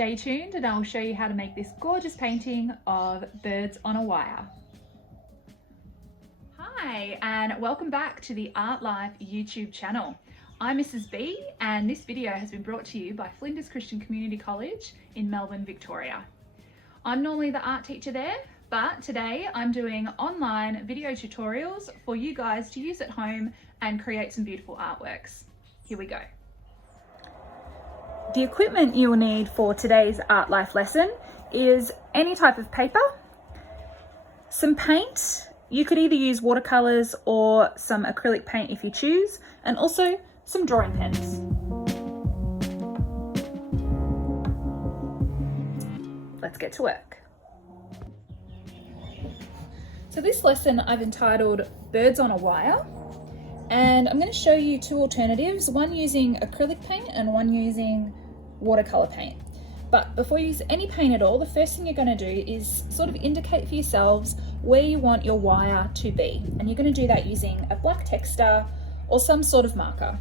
stay tuned and I'll show you how to make this gorgeous painting of birds on a wire. Hi, and welcome back to the Artlife YouTube channel. I'm Mrs. B, and this video has been brought to you by Flinders Christian Community College in Melbourne, Victoria. I'm normally the art teacher there, but today I'm doing online video tutorials for you guys to use at home and create some beautiful artworks. Here we go. The equipment you will need for today's Artlife lesson is any type of paper, some paint. You could either use watercolours or some acrylic paint if you choose, and also some drawing pens. Let's get to work. So this lesson I've entitled Birds on a Wire, and I'm going to show you two alternatives, one using acrylic paint and one using watercolour paint. But before you use any paint at all, the first thing you're going to do is sort of indicate for yourselves where you want your wire to be. And you're going to do that using a black texter or some sort of marker.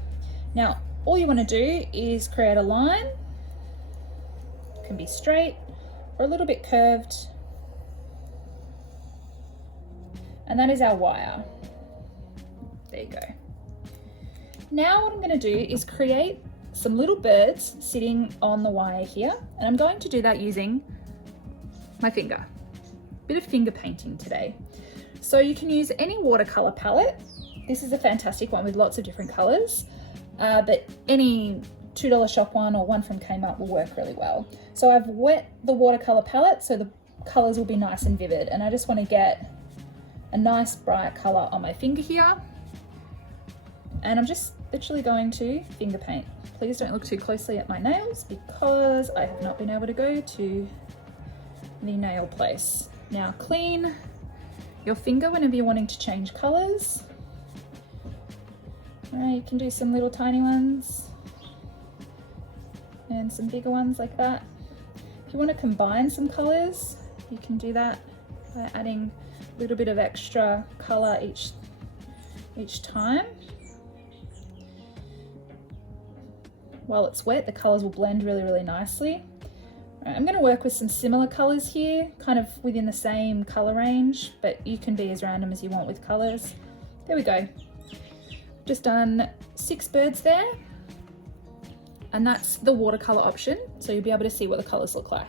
Now, all you want to do is create a line. It can be straight or a little bit curved. And that is our wire. There you go. Now what I'm going to do is create some little birds sitting on the wire here, and I'm going to do that using my finger. Bit of finger painting today. So you can use any watercolor palette. This is a fantastic one with lots of different colors, but any $2 shop one or one from Kmart will work really well. So I've wet the watercolor palette so the colors will be nice and vivid, and I just want to get a nice bright color on my finger here, and I'm just literally going to finger paint. Please don't look too closely at my nails because I have not been able to go to the nail place. Now clean your finger whenever you're wanting to change colors. You can do some little tiny ones and some bigger ones like that. If you want to combine some colors, you can do that by adding a little bit of extra color each time. While it's wet, the colors will blend really, really nicely. Right, I'm going to work with some similar colors here, kind of within the same color range, but you can be as random as you want with colors. There we go. Just done 6 birds there, and that's the watercolor option, so you'll be able to see what the colors look like.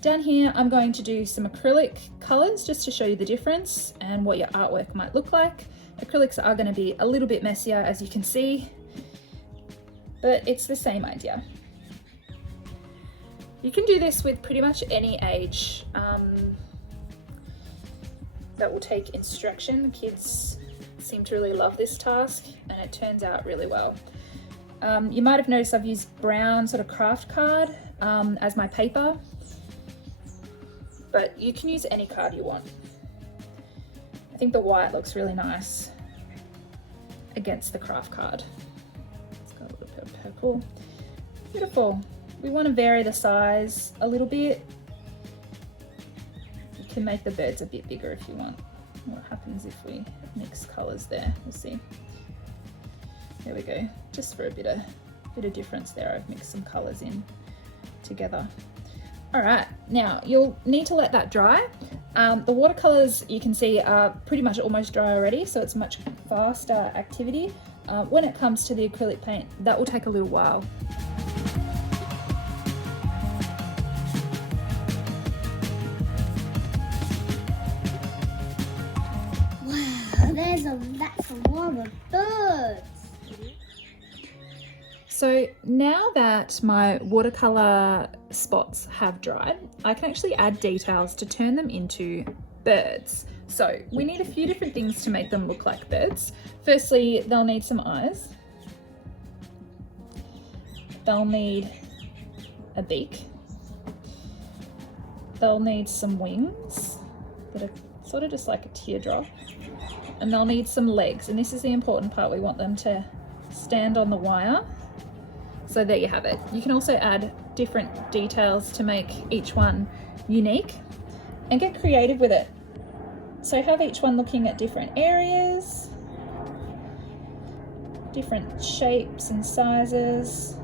Down here, I'm going to do some acrylic colors just to show you the difference and what your artwork might look like. Acrylics are going to be a little bit messier, as you can see, but it's the same idea. You can do this with pretty much any age that will take instruction. The kids seem to really love this task, and it turns out really well. You might have noticed I've used brown sort of craft card as my paper, but you can use any card you want. I think the white looks really nice against the craft card. It's got a little bit of purple. Beautiful. We want to vary the size a little bit. You can make the birds a bit bigger if you want. What happens if we mix colors there? We'll see. There we go. Just for a bit of difference there, I've mixed some colors in together. All right, now you'll need to let that dry. The watercolors you can see are pretty much almost dry already, so it's much faster activity. When it comes to the acrylic paint, that will take a little while. Wow, that's a lot of birds. So now that my watercolor spots have dried, I can actually add details to turn them into birds. So we need a few different things to make them look like birds. Firstly, they'll need some eyes. They'll need a beak. They'll need some wings that are sort of just like a teardrop. And they'll need some legs. And this is the important part. We want them to stand on the wire. So there you have it. You can also add different details to make each one unique and get creative with it. So have each one looking at different areas, different shapes and sizes.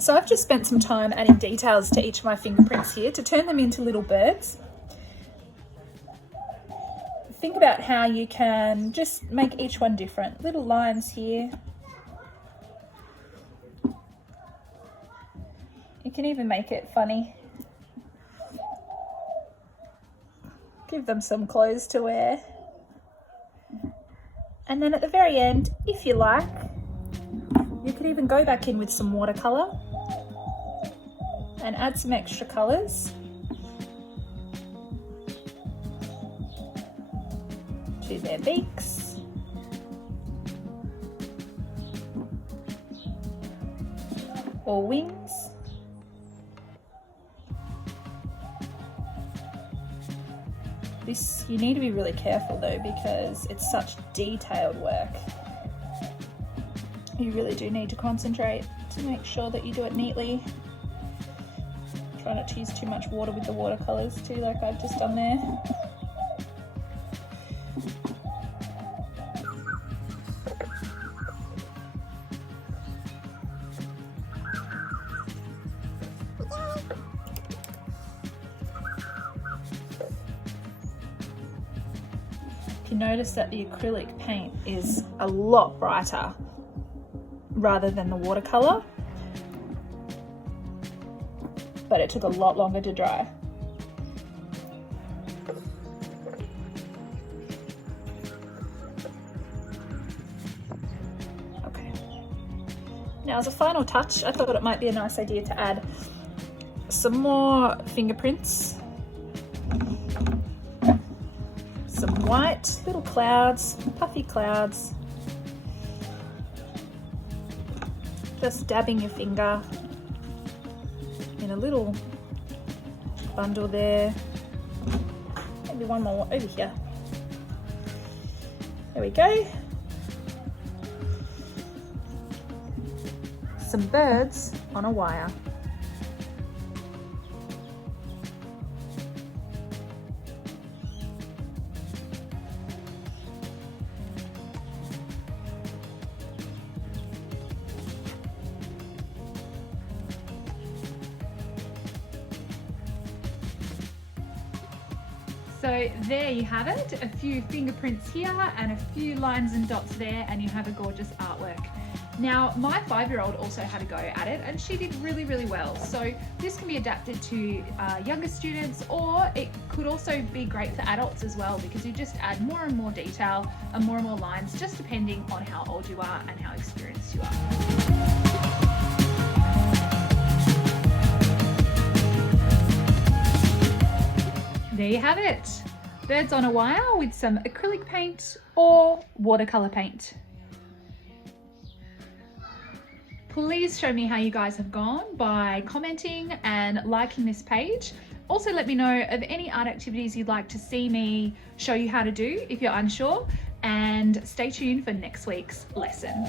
So I've just spent some time adding details to each of my fingerprints here to turn them into little birds. Think about how you can just make each one different. Little lines here. You can even make it funny. Give them some clothes to wear. And then at the very end, if you like, you could even go back in with some watercolour and add some extra colours to their beaks. Or wings. This, you need to be really careful though, because it's such detailed work. You really do need to concentrate to make sure that you do it neatly. Try not to use too much water with the watercolours too, like I've just done there. You notice that the acrylic paint is a lot brighter rather than the watercolour, but it took a lot longer to dry. Okay. Now as a final touch, I thought it might be a nice idea to add some more fingerprints. Some white little clouds, puffy clouds. Just dabbing your finger in a little bundle there. Maybe one more over here. There we go. Some birds on a wire. So there you have it, a few fingerprints here and a few lines and dots there, and you have a gorgeous artwork. Now, my 5-year-old also had a go at it and she did really, really well. So this can be adapted to younger students, or it could also be great for adults as well, because you just add more and more detail and more lines, just depending on how old you are and how experienced you are. There you have it, birds on a wire with some acrylic paint or watercolor paint. Please show me how you guys have gone by commenting and liking this page. Also let me know of any art activities you'd like to see me show you how to do if you're unsure, and stay tuned for next week's lesson.